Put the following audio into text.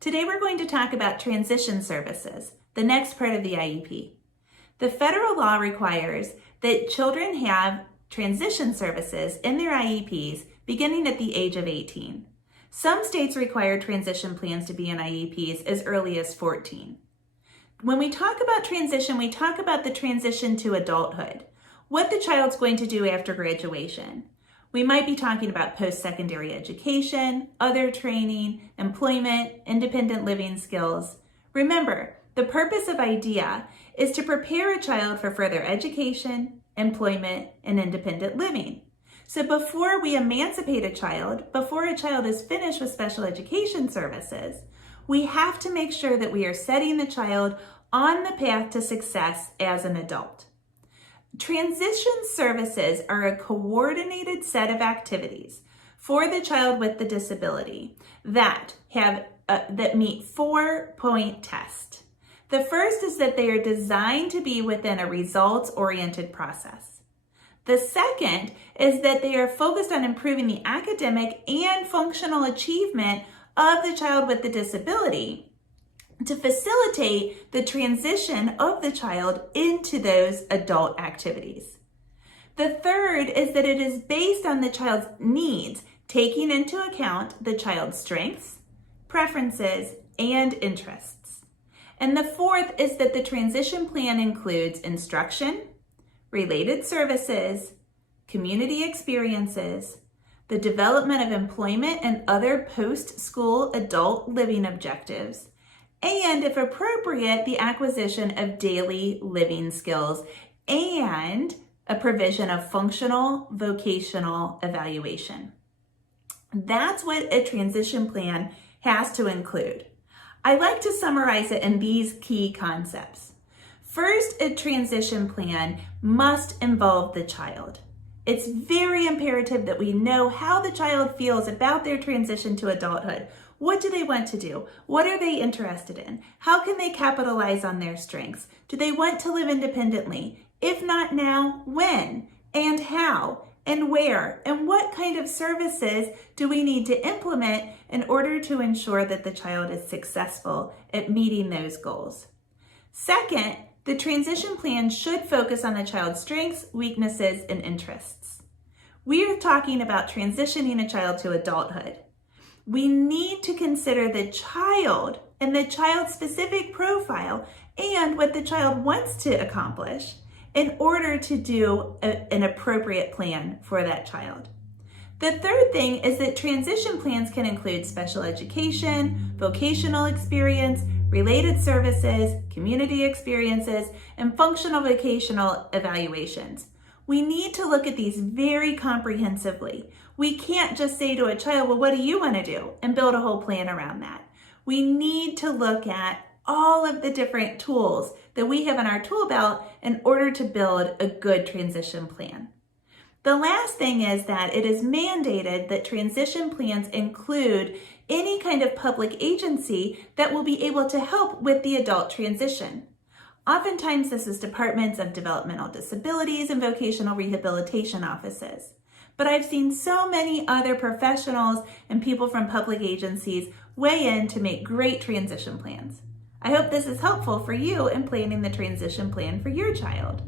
Today we're going to talk about transition services, the next part of the IEP. The federal law requires that children have transition services in their IEPs beginning at the age of 18. Some states require transition plans to be in IEPs as early as 14. When we talk about transition, we talk about the transition to adulthood, what the child's going to do after graduation. We might be talking about post-secondary education, other training, employment, independent living skills. Remember, the purpose of IDEA is to prepare a child for further education, employment, and independent living. So before we emancipate a child, before a child is finished with special education services, we have to make sure that we are setting the child on the path to success as an adult. Transition services are a coordinated set of activities for the child with the disability that meet 4-point tests. The first is that they are designed to be within a results-oriented process. The second is that they are focused on improving the academic and functional achievement of the child with the disability to facilitate the transition of the child into those adult activities. The third is that it is based on the child's needs, taking into account the child's strengths, preferences, and interests. And the fourth is that the transition plan includes instruction, related services, community experiences, the development of employment and other post-school adult living objectives, and if appropriate, the acquisition of daily living skills and a provision of functional vocational evaluation. That's what a transition plan has to include. I like to summarize it in these key concepts. First, a transition plan must involve the child. It's very imperative that we know how the child feels about their transition to adulthood. What do they want to do? What are they interested in? How can they capitalize on their strengths? Do they want to live independently? If not now, when? And how? And where? And what kind of services do we need to implement in order to ensure that the child is successful at meeting those goals? Second, the transition plan should focus on the child's strengths, weaknesses, and interests. We are talking about transitioning a child to adulthood. We need to consider the child and the child's specific profile and what the child wants to accomplish in order to do an appropriate plan for that child. The third thing is that transition plans can include special education, vocational experience, related services, community experiences, and functional vocational evaluations. We need to look at these very comprehensively. We can't just say to a child, well, what do you want to do? And build a whole plan around that. We need to look at all of the different tools that we have in our tool belt in order to build a good transition plan. The last thing is that it is mandated that transition plans include any kind of public agency that will be able to help with the adult transition. Oftentimes, this is departments of developmental disabilities and vocational rehabilitation offices. But I've seen so many other professionals and people from public agencies weigh in to make great transition plans. I hope this is helpful for you in planning the transition plan for your child.